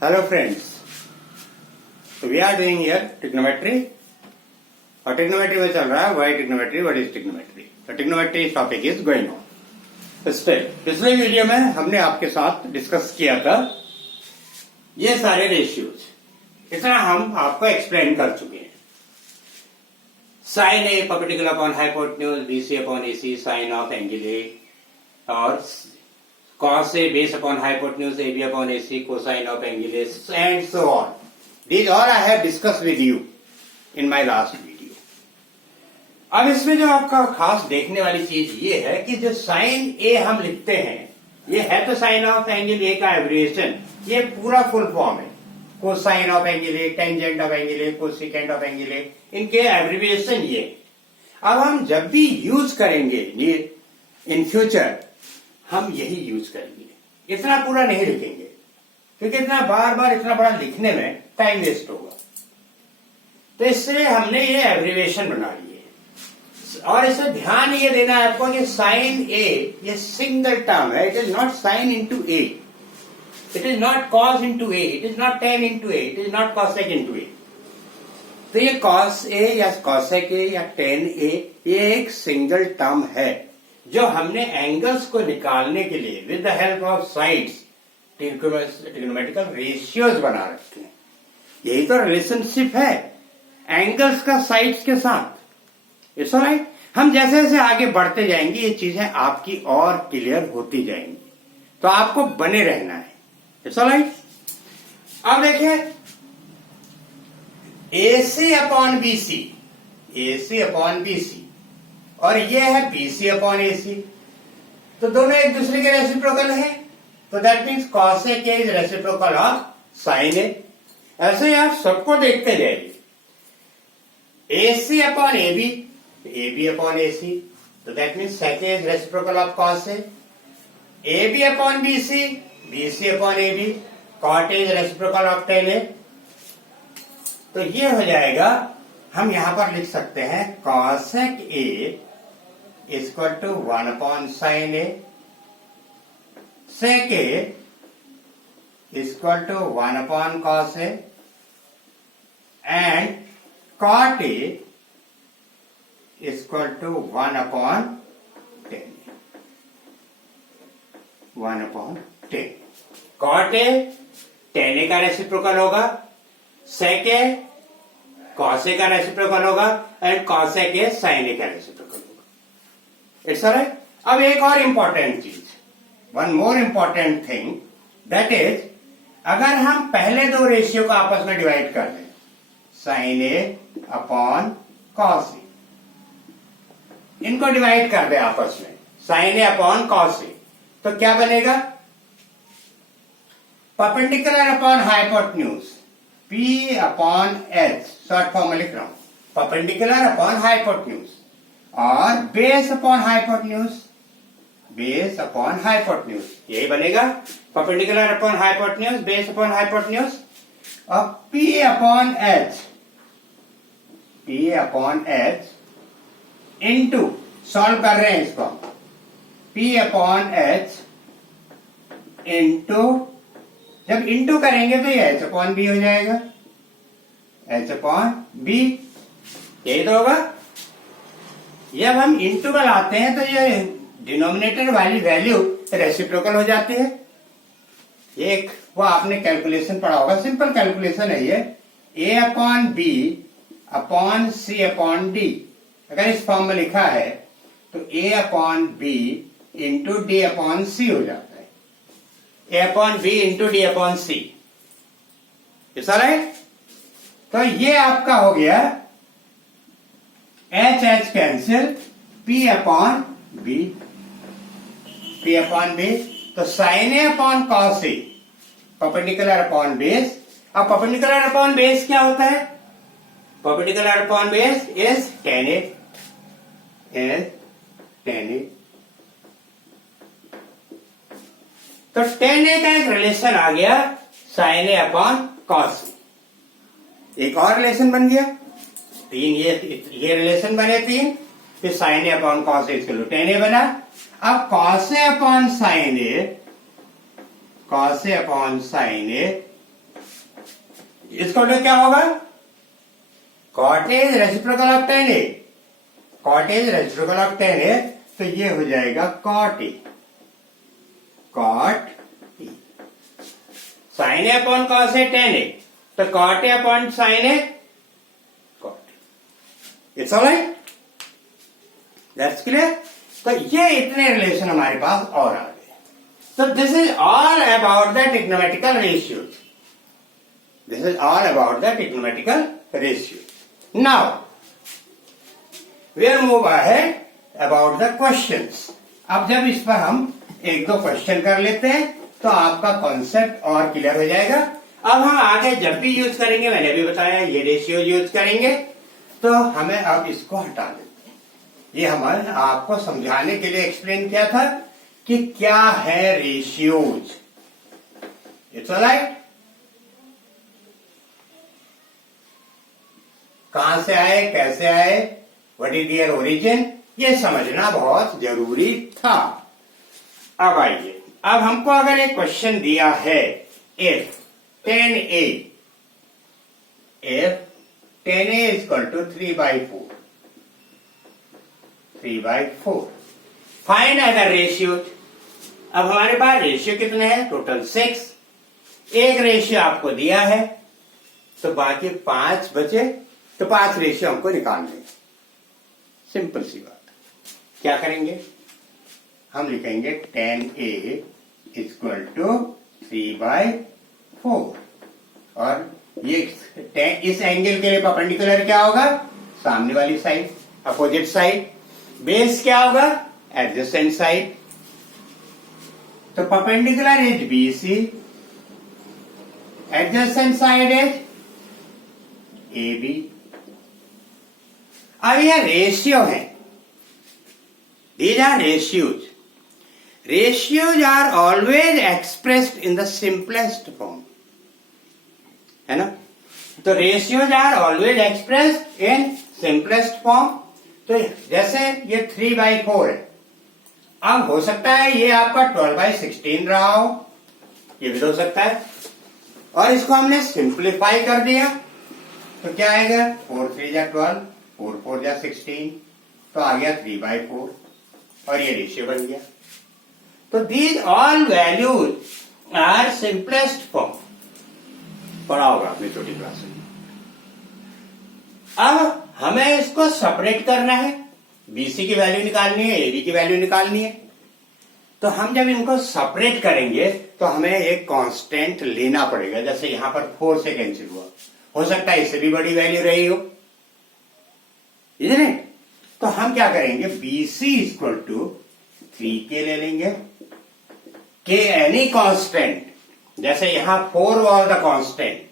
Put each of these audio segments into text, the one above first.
Hello friends. So we are doing here trigonometry. और trigonometry में चल रहा है why trigonometry, what is trigonometry. So trigonometry topic is going on. Still, पिछले video में हमने आपके साथ डिस्कस किया था ये सारे रेशियोज, इतना हम आपको एक्सप्लेन कर चुके हैं. Sine A perpendicular upon hypotenuse BC upon AC sine of angle A, और cos A base upon hypotenuse AB upon AC cosine of angle A and so on. These all I have discussed with you in my last video. अब इसमें जो आपका खास देखने वाली चीज ये है कि जो साइन ए हम लिखते हैं ये है तो साइन ऑफ एंगल ए का एब्रिविएशन, ये पूरा फुल फॉर्म है. Cosine of angle A, tangent of angle A, cosecant of angle ए, इनके एब्रिविएशन ये. अब हम जब भी यूज करेंगे इन फ्यूचर हम यही यूज करेंगे, इतना पूरा नहीं लिखेंगे क्योंकि इतना बार बार इतना बड़ा लिखने में टाइम वेस्ट होगा. तो इससे हमने ये एब्रिविएशन बना लिए. और इससे ध्यान ये देना है आपको कि साइन ए ये सिंगल टर्म है. It is not sine into A, it is not cos into A, it is not tan into A, it is not cosec into A. तो ये कॉस ए या कॉसेक ए या ten ए ये एक single term है जो हमने एंगल्स को निकालने के लिए with the help of sides trigonometrical ratios बना रखे हैं. यही तो रिलेशनशिप है एंगल्स का साइड्स के साथ. It's alright. हम जैसे जैसे आगे बढ़ते जाएंगे ये चीजें आपकी और क्लियर होती जाएंगी, तो आपको बने रहना है. It's alright. अब देखिए AC upon BC, AC upon BC और ये है BC अपॉन AC, तो दोनों एक दूसरे के रेसिप्रोकल हैं. तो that means cosec A is reciprocal of sine A. ऐसे ही आप सबको देखते जाइए. AC upon AB, AB upon AC, तो that means sec A is reciprocal of cos A. AB upon BC, BC upon AB, cot A is reciprocal of tan A. तो ये हो जाएगा, हम यहां पर लिख सकते हैं cosec A equal to 1 upon sine A, sec A equal to 1 upon cos A, and cot A equal to 1 upon 10. 1 upon 10. Cot A tan A का रेसिप्रोकल होगा, सेक ए कॉस ए का रेसिप्रोकल होगा, एंड कॉसेक ए साइन ए का reciprocal होगा. It's alright. अब एक और important चीज, one more important thing, that is अगर हम पहले दो रेशियो को आपस में डिवाइड कर दें, साइन ए अपॉन कॉस ए, इनको डिवाइड कर दे आपस में, साइन ए अपॉन कॉस ए, तो क्या बनेगा? Perpendicular upon hypotenuse P upon H, short form में लिख रहा हूं, परपेंडिकुलर अपॉन हाइपोटेन्यूज, और base upon hypotenuse, base upon hypotenuse, यही बनेगा. Perpendicular upon hypotenuse, base upon hypotenuse, और P upon H, P upon H into, solve कर रहे हैं इसको, P अपॉन H इंटू, जब इंटू करेंगे तो ये H अपॉन बी हो जाएगा, H अपॉन बी, यही तो होगा. जब हम इंटू में लाते हैं तो ये डिनोमिनेटर वाली वैल्यू रेसिप्रोकल हो जाती है. एक वो आपने कैलकुलेशन पढ़ा होगा, सिंपल कैलकुलेशन है ये, A upon B upon C upon D. अगर इस फॉर्म में लिखा है तो A upon B into D upon C हो जाता है. A upon B into D upon C. It's alright. तो ये आपका हो गया H H cancel, P upon B, P upon B. तो sine A upon cos A, perpendicular upon base. अब परपेंडिकुलर अपॉन बेस क्या होता है? Perpendicular upon base is ten A, tan A. तो टेन ए का एक रिलेशन आ गया sign A upon cos. एक और रिलेशन बन गया, तीन ये रिलेशन बने तीन, फिर sine A upon cos A equal to tan A बना. अब cos A upon sine A, cos A upon sine A इसका मतलब क्या होगा? Cot is reciprocal of tan A, cot is reciprocal of tan A, तो ये हो जाएगा cot A, cot A sine A upon cos A tan A, तो cot A upon sine A cot. It's alright, that's clear. तो ये इतने relation हमारे पास और आ गए। So this is all about the trigonometrical ratios. This is all about the trigonometrical ratios. Now, we'll move ahead about the questions. अब जब इस पर हम एक दो क्वेश्चन कर लेते हैं तो आपका कॉन्सेप्ट और क्लियर हो जाएगा। अब हम आगे जब भी यूज करेंगे, मैंने भी बताया ये रेशियो यूज करेंगे, तो हमें अब इसको हटा देते हैं। ये हमारे आपको समझाने के लिए एक्सप्लेन किया था कि क्या है रेशियोज। It's alright. कहां से आए, कैसे आए, व्हाट इज दियर ओरिजिन, ये समझना बहुत जरूरी था। अब आइए, अब हमको अगर एक क्वेश्चन दिया है, if 10a is equal to 3/4, 3/4, find other ratio. अब हमारे पास रेशियो कितने हैं? टोटल 6। एक रेशियो आपको दिया है तो बाकी 5 बचे, तो 5 रेशियो हमको निकालने हैं। सिंपल सी बात। क्या करेंगे? हम लिखेंगे 10a इक्वल टू 3/4, और ये इस एंगल के लिए परपेंडिकुलर क्या होगा? सामने वाली साइड, अपोजिट साइड। बेस क्या होगा? Adjacent side. तो perpendicular is BC, adjacent side is AB। अब यह रेशियो है, these are ratios. Ratios are always expressed in the simplest form, है ना? तो ratios are always expressed in simplest form. तो जैसे ये 3/4 है, अब हो सकता है ये आपका 12/16 रहा हो, ये भी हो सकता है, और इसको हमने सिंप्लीफाई कर दिया तो क्या आएगा? 4 3 जा 12, 4 4 जा 16, तो आ गया 3/4, और ये रेशियो बन गया। तो these all values are simplest form. पढ़ा होगा आपने छोटी क्लास में। अब हमें इसको सेपरेट करना है, BC की वैल्यू निकालनी है, AB की वैल्यू निकालनी है। तो हम जब इनको सेपरेट करेंगे तो हमें एक कांस्टेंट लेना पड़ेगा। जैसे यहां पर 4 से कैंसिल हुआ, हो सकता है इससे भी बड़ी वैल्यू रही हो, इधर। तो हम क्या करेंगे? BC इक्वल टू 3K ले लेंगे, K एनी कांस्टेंट। जैसे यहां 4 वॉज द कांस्टेंट,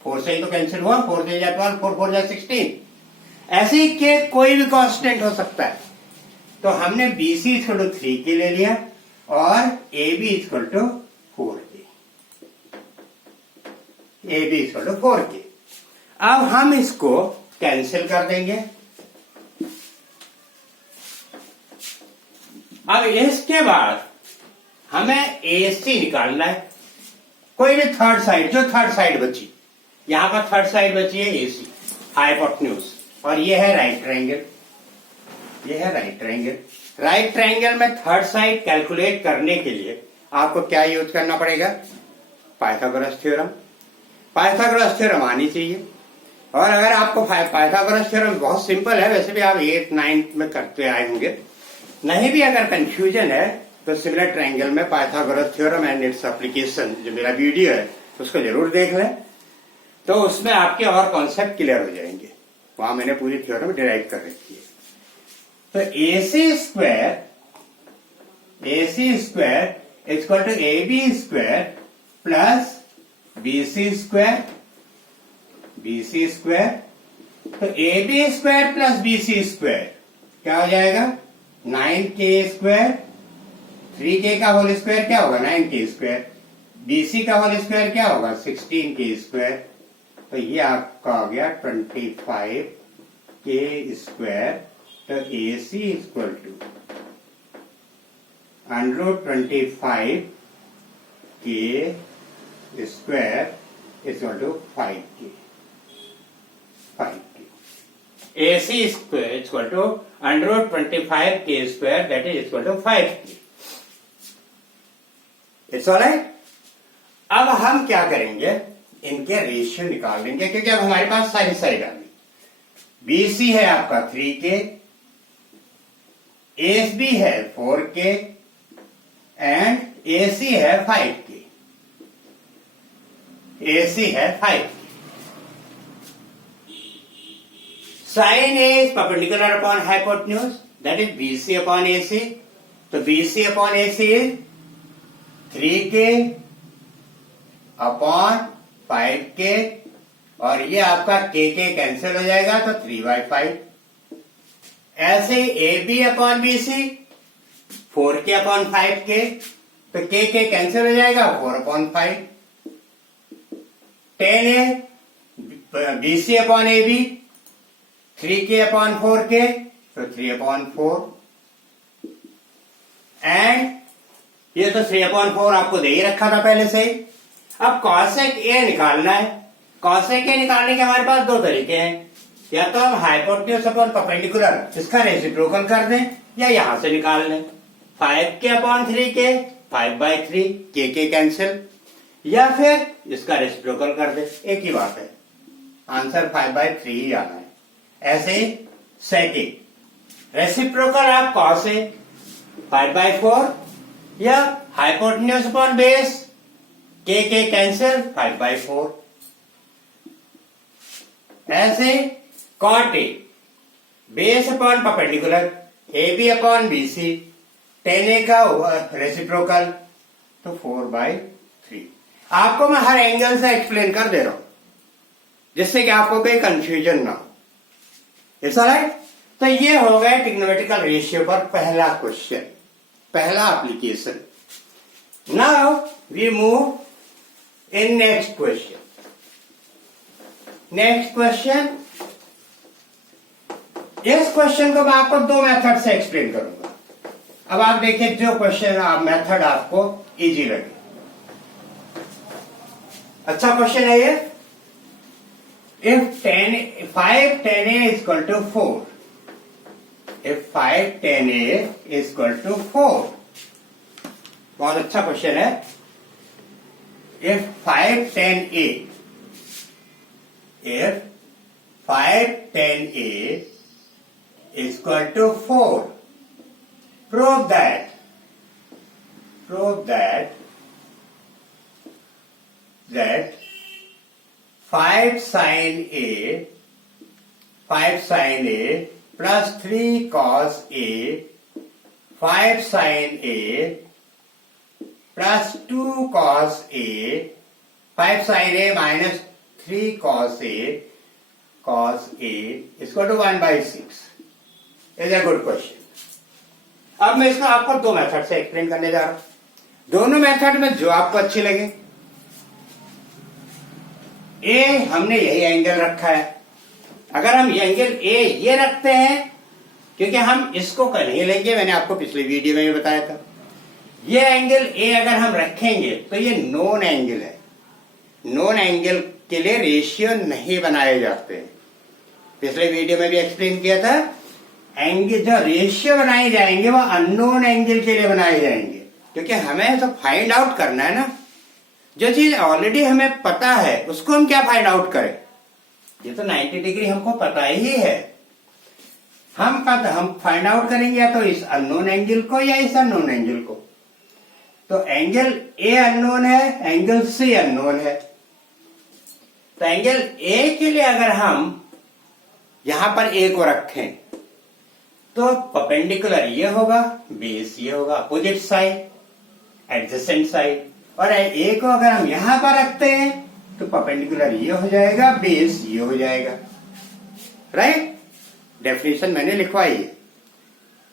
4 से ही तो कैंसिल हुआ, 4 3 जा 12, 4 4 जा 16। ऐसे ही K कोई भी कांस्टेंट हो सकता है। तो हमने BC इक्वल टू 3K ले लिया और AB equal to 4K, AB equal to 4K। अब हम इसको कैंसिल कर देंगे। अब इसके बाद हमें AC निकालना है, कोई भी थर्ड साइड, जो थर्ड साइड बची, यहां पर थर्ड साइड बची है AC, हाइपोटेन्यूज, और ये है राइट ट्रायंगल, ये है राइट ट्रायंगल। राइट ट्रायंगल में थर्ड साइड कैलकुलेट करने के लिए आपको क्या यूज करना पड़ेगा? Pythagoras theorem. पाइथागोरस थ्योरम आनी चाहिए। और अगर आपको पाइथागोरस थ्योरम बहुत सिंपल है, वैसे भी आप 8th 9th में करते आए होंगे, नहीं भी अगर कंफ्यूजन है तो सिमिलर ट्रायंगल में Pythagoras theorem and its application, जो मेरा वीडियो है उसको जरूर देख लें, तो उसमें आपके और कॉन्सेप्ट क्लियर हो जाएंगे। वहां मैंने पूरी थ्योरम डिराइव कर रखी है। तो AC square equal to AB square plus BC square, BC square. तो AB square plus BC square क्या हो जाएगा? 9K square. 3K का होल स्क्वायर क्या होगा? 9K square. BC का होल स्क्वायर क्या होगा? 16K square. तो ये आपका हो गया 25K स्क्वायर। तो AC equal to √25K square equal to 5k, 5k. AC square is equal to under root 25k square, that is equal to 5k. It's alright. अब हम क्या करेंगे, इनके रेशियो निकाल लेंगे, क्योंकि अब हमारे पास सारी साइड आ गई. BC है आपका 3k, ASB है 4k एंड AC है 5k. AC है 5k. Sin A is perpendicular upon hypotenuse, that is BC upon AC. तो BC upon AC is 3k upon 5k, और ये आपका k कैंसिल हो जाएगा तो 3/5. ऐसे AB upon BC 4k upon 5k, तो k कैंसिल हो जाएगा 4/5. 10A BC upon AB 3k upon 4k, तो 3/4. एंड ये तो 3/4 आपको दे ही रखा था पहले से ही. अब कॉसेक ए निकालना है. कॉसेक ए निकालने के हमारे पास दो तरीके हैं, या तो हम हाइपोटेन्यूज अपॉन परपेंडिकुलर इसका रेसिप्रोकल कर दें, या यहां से निकाल लें. 5k upon 3k 5/3, k cancel, या फिर इसका रेसिप्रोकल कर दें, एक ही बात है. आंसर 5/3 ही आना है. ऐसे सेकंड रेसिप्रोकल आप कॉस ए 5/4, या hypotenuse upon base k cancel 5/4. ऐसे cot A base upon perpendicular AB upon BC 10A का रेसिप्रोकल तो 4/3. आपको मैं हर एंगल से एक्सप्लेन कर दे रहा हूं, जिससे कि आपको कोई कंफ्यूजन ना हो. It's alright. तो ये हो गया ट्रिग्नोमेट्रिकल रेशियो पर पहला क्वेश्चन, पहला application. Now we move in next question. Next question, इस क्वेश्चन को मैं आपको दो मेथड से एक्सप्लेन करूंगा. अब आप देखिए जो क्वेश्चन मेथड आपको इजी लगे. अच्छा क्वेश्चन है ये. If 5 10A is equal to 4, if 5 10A is equal to 4, बहुत अच्छा क्वेश्चन है. If 5 10A, if 5 10A is equal to 4, prove that 5 sin A plus 3 cos A, 5 sin A plus 2 cos A, 5 sin A minus 3 cos A is equal to 1/6. is a good question. अब मैं इसका आपको दो method से explain करने जा रहा हूं. दोनों मेथड में जो आपको अच्छी लगे. ए हमने यही एंगल रखा है. अगर हम ये एंगल ए ये रखते हैं, क्योंकि हम इसको नहीं लेंगे, मैंने आपको पिछले वीडियो में भी बताया था. ये एंगल ए अगर हम रखेंगे तो ये नॉन एंगल है. नॉन एंगल के लिए रेशियो नहीं बनाए जाते हैं. पिछले वीडियो में भी एक्सप्लेन किया था. एंगल जो रेशियो बनाए जाएंगे वो अननोन एंगल के लिए बनाए जाएंगे, क्योंकि हमें तो फाइंड आउट करना है ना. जो चीज ऑलरेडी हमें पता है उसको हम क्या फाइंड आउट करें. ये तो 90 डिग्री हमको पता ही है. हम फाइंड आउट करेंगे या तो इस अननोन एंगल को या इस अननोन एंगल को. तो एंगल ए अननोन है, एंगल सी अननोन है. तो एंगल ए के लिए अगर हम यहां पर ए को रखें तो परपेंडिकुलर ये होगा, बेस ये होगा, अपोजिट साइड, एडजेसेंट साइड. और ए को अगर हम यहां पर रखते हैं तो परपेंडिकुलर ये हो जाएगा, बेस ये हो जाएगा. राइट. डेफिनेशन मैंने लिखवाई है.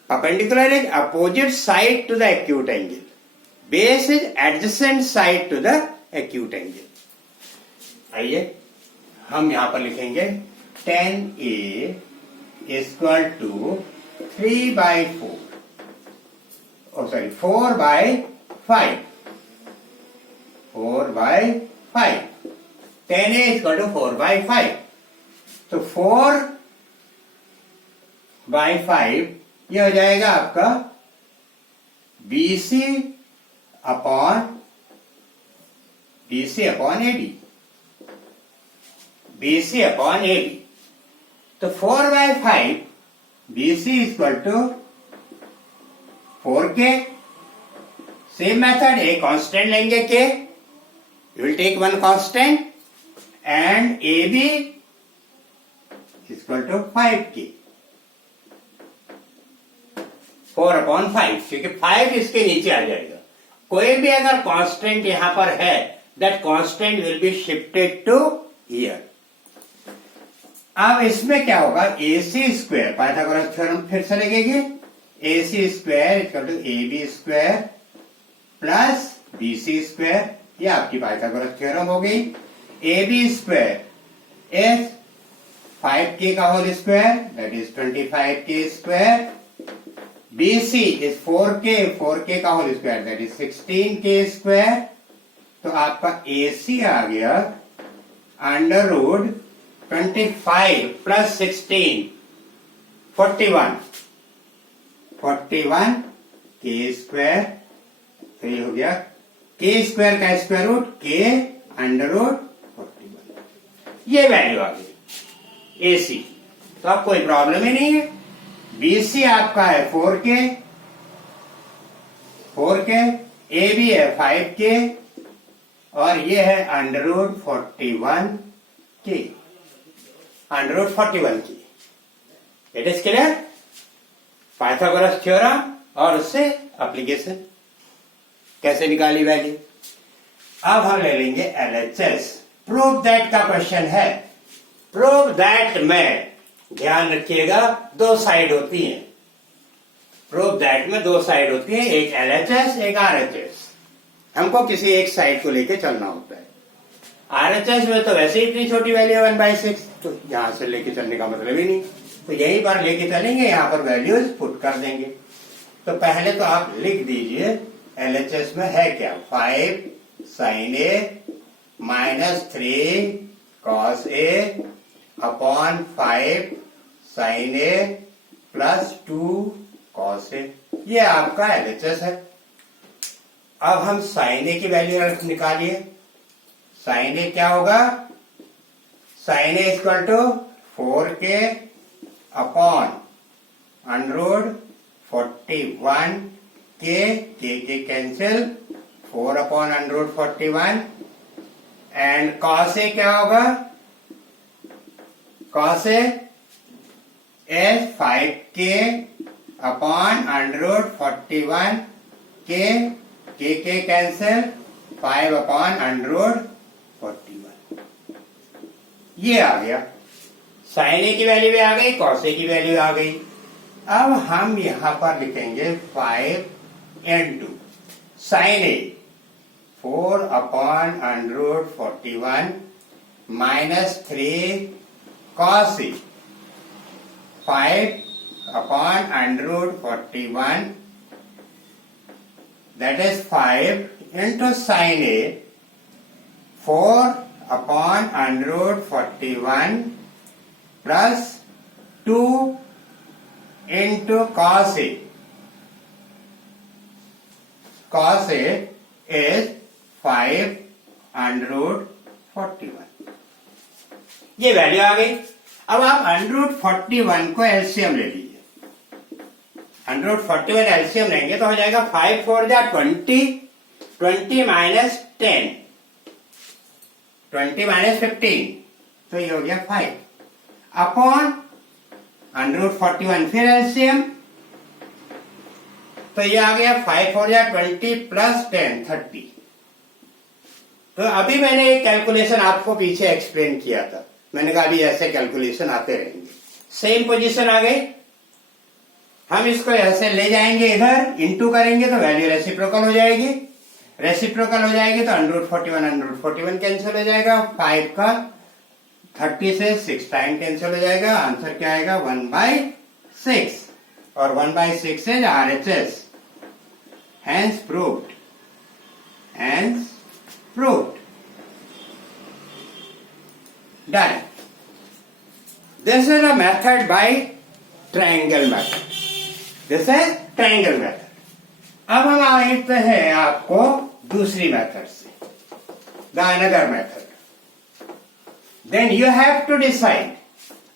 Perpendicular is opposite side to the acute angle, base is adjacent side to the acute angle. आइए हम यहां पर लिखेंगे 10A equal to 3/4, 4/5. 10A equal to 4/5। तो 4/5 ये हो जाएगा आपका BC upon AB। BC upon AB। तो 4/5 BC equal to 4K। Same method, एक कांस्टेंट लेंगे K, you will take one constant, and AB equal to 5K। 4/5, क्योंकि 5 इसके नीचे आ जाएगा। कोई भी अगर कांस्टेंट यहां पर है, that constant will be shifted to here. अब इसमें क्या होगा, AC स्क्वायर, पाइथागोरस थ्योरम फिर से लगेगी। AC square equal to AB square plus BC square, ये आपकी पाइथागोरस थ्योरम हो गई। AB स्क्वायर इज 5K का whole square, that is 25K square. BC is 4K का whole square, that is 16K square. तो आपका AC आ गया under root 25 plus 16, 41K square. तो ये हो गया K स्क्वायर का square root K under root 41। ये वैल्यू आ गई AC। तो अब कोई प्रॉब्लम ही नहीं है। BC आपका है 4K, AB है 5K, और ये है under root 41K, under root 41K। It is clear? Pythagoras theorem और उससे एप्लीकेशन कैसे निकाली वैल्यू। अब हम ले लेंगे LHS। प्रूव दैट का क्वेश्चन है। प्रूव दैट में ध्यान रखिएगा दो साइड होती हैं। प्रूव दैट में दो साइड होती है, एक LHS एक RHS। हमको किसी एक साइड को लेके चलना होता है। RHS में तो वैसे ही इतनी छोटी वैल्यू है 1/6, तो यहां से लेके चलने का मतलब ही नहीं। तो यहीं पर लेके चलेंगे, यहां पर वैल्यूज पुट कर देंगे। तो पहले तो आप लिख दीजिए LHS में है क्या, 5 sin A minus 3 cos A upon 5 sin A plus 2 cos A। ये आपका LHS है। अब हम sin A की वैल्यू निकालिए। sin A क्या होगा, sin A equal to 4K upon under root 41K, K cancel, 4 upon under root 41, and cos A क्या होगा, cos A is 5K upon under root 41K, K cancel, 5 upon under root 41। ये आ गया। sin A की value भी आ गई, cos A की value आ गई। अब हम यहां पर लिखेंगे 5 into sin A 4 upon under root 41 minus 3 cos A 5 upon under root 41, that is 5 into sin A 4 upon under root 41 plus 2 into cos A. Cos A is 5 under root 41। ये value आ गई। अब आप अंडर रूट 41 को LCM ले लीजिए। Under root 41 LCM लेंगे तो हो जाएगा 5 4 जा 20, 20 माइनस 10, 20 माइनस 15, तो ये हो गया 5 अपॉन अंडर रूट 41 फिर एलसीएम, तो ये आ गया 5 4 जा 20 प्लस 10 30। तो अभी मैंने एक कैलकुलेशन आपको पीछे एक्सप्लेन किया था। मैंने कहा अभी ऐसे कैलकुलेशन आते रहेंगे। सेम पोजीशन आ गई। हम इसको ऐसे ले जाएंगे, इधर इनटू करेंगे तो वैल्यू रेसिप्रोकल हो जाएगी। रेसिप्रोकल हो जाएगी तो अंडर रूट 41 कैंसिल हो जाएगा। 5 का 30 से 6 टाइम कैंसिल हो जाएगा। आंसर क्या आएगा 1/6, और 1/6 is RHS। Hence proved। Done. This is a method by triangle method. This is triangle method. अब हम आते हैं आपको दूसरी मेथड से, the another method. Then you have to decide.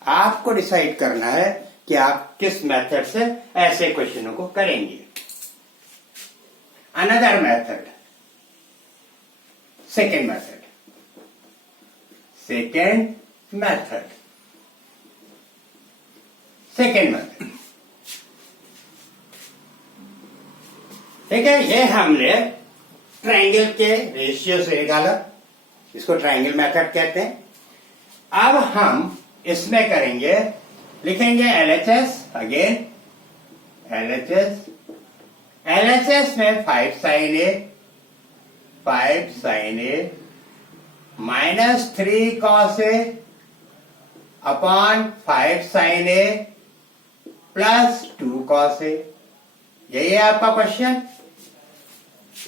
आपको डिसाइड करना है कि आप किस मेथड से ऐसे क्वेश्चनों को करेंगे. Another method. Second method. Second method. Second method. ठीक है, ये हमने ट्रायंगल के रेशियो से निकाला, इसको ट्रायंगल मेथड कहते हैं. अब हम इसमें करेंगे, लिखेंगे LHS अगेन, LHS में 5 sin A minus 3 cos A upon 5 sin A plus 2 cos A. यही है आपका क्वेश्चन.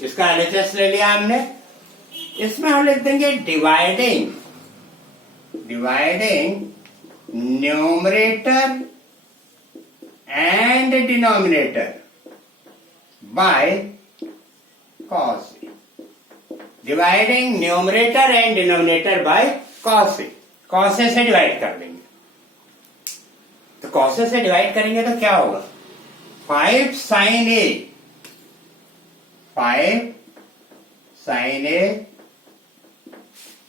इसका LHS ले लिया हमने. इसमें हम लिख देंगे dividing numerator and denominator by cos A. Dividing numerator and denominator by cos A. cos A से डिवाइड कर देंगे. तो cos A से डिवाइड करेंगे तो क्या होगा? 5 sin A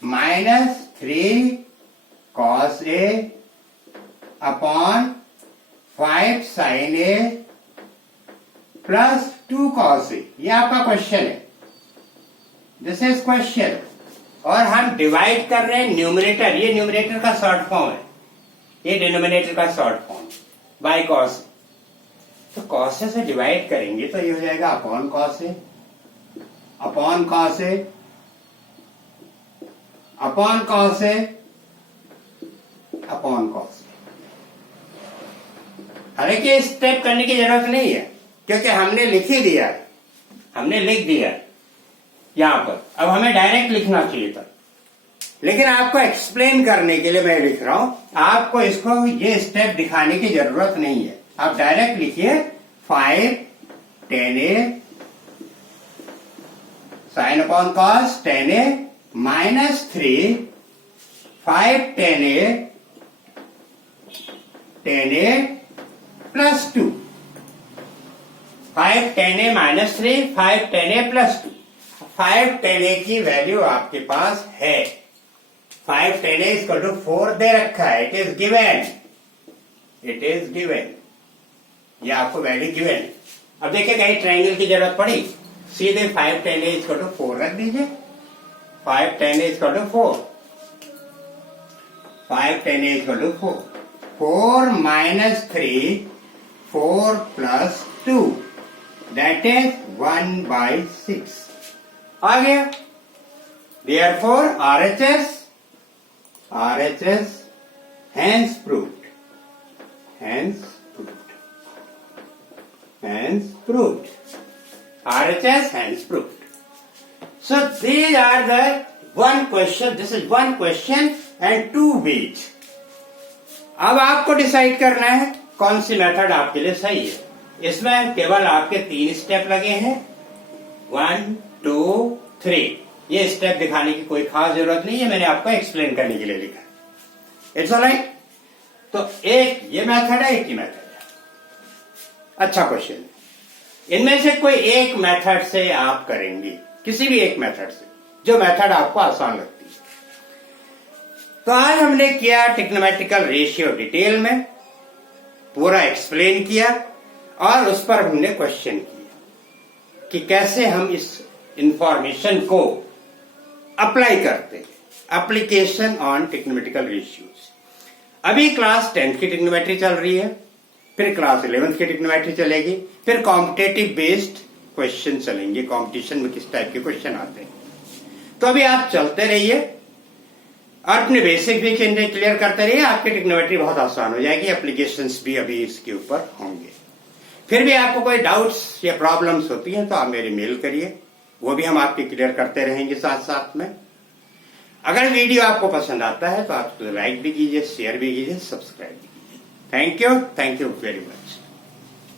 minus 3 cos A upon 5 sin A plus 2 cos A. ये आपका क्वेश्चन है. This is question. और हम डिवाइड कर रहे हैं न्यूमरेटर, ये न्यूमरेटर का शॉर्ट फॉर्म है, ये डिनोमिनेटर का शॉर्ट फॉर्म, बाय cos. तो cos A से डिवाइड करेंगे तो ये हो जाएगा upon cos A, upon cos A, upon cos A, upon cos A. हालांकि स्टेप करने की जरूरत नहीं है क्योंकि हमने लिख ही दिया है, हमने लिख दिया है यहां पर. अब हमें डायरेक्ट लिखना चाहिए था, लेकिन आपको एक्सप्लेन करने के लिए मैं लिख रहा हूं. आपको इसको ये स्टेप दिखाने की जरूरत नहीं है. आप डायरेक्ट लिखिए 5 tan A sin upon cos tan A minus 3 5 tan A plus 2. 5 tan A minus 3 5 tan A plus 2. 5 tan A की वैल्यू आपके पास है. 5 tan A इक्वल टू 4 दे रखा है. It is given. ये आपको वैल्यू गिवन है. अब देखिए कहीं ट्रायंगल की जरूरत पड़ी, सीधे 5 tan A इक्वल टू 4 रख दीजिए. 5 tan A equal to 4. 5 tan A equal to 4. 4 minus 3 4 plus 2 that is 1/6 आ गया. Therefore RHS hence proved. RHS hence proved. So these are the one question. This is one question and 2 ways. अब आपको decide करना है कौन सी method आपके लिए सही है. इसमें केवल आपके 3 स्टेप लगे हैं, 1 2 3. ये स्टेप दिखाने की कोई खास जरूरत नहीं है, मैंने आपको एक्सप्लेन करने के लिए लिखा है. It's alright. तो एक ये मेथड है, एक ही मेथड है. अच्छा क्वेश्चन. इनमें से कोई एक मेथड से आप करेंगे, किसी भी एक मेथड से, जो मेथड आपको आसान लगती है. तो आज हमने किया ट्रिग्नोमेट्रिकल रेशियो डिटेल में, पूरा एक्सप्लेन किया और उस पर हमने क्वेश्चन किया कि कैसे हम इस इंफॉर्मेशन को अप्लाई करते हैं. Application on trigonometrical ratios. अभी क्लास 10th की ट्रिग्नोमेट्री चल रही है, फिर क्लास 11th की ट्रिग्नोमेट्री चलेगी, फिर कॉम्पिटेटिव बेस्ड क्वेश्चन चलेंगे, कंपटीशन में किस टाइप के क्वेश्चन आते हैं. तो अभी आप चलते रहिए और अपने बेसिक भी क्लियर करते रहिए. आपकी ट्रिग्नोमेट्री बहुत आसान हो जाएगी. एप्लीकेशंस भी अभी इसके ऊपर होंगे. फिर भी आपको कोई डाउट्स या प्रॉब्लम्स होती हैं तो आप मेरी मेल करिए, वो भी हम आपके क्लियर करते रहेंगे साथ साथ में. अगर वीडियो आपको पसंद आता है तो आप लाइक भी कीजिए, शेयर भी कीजिए, सब्सक्राइब भी कीजिए। Thank you very much.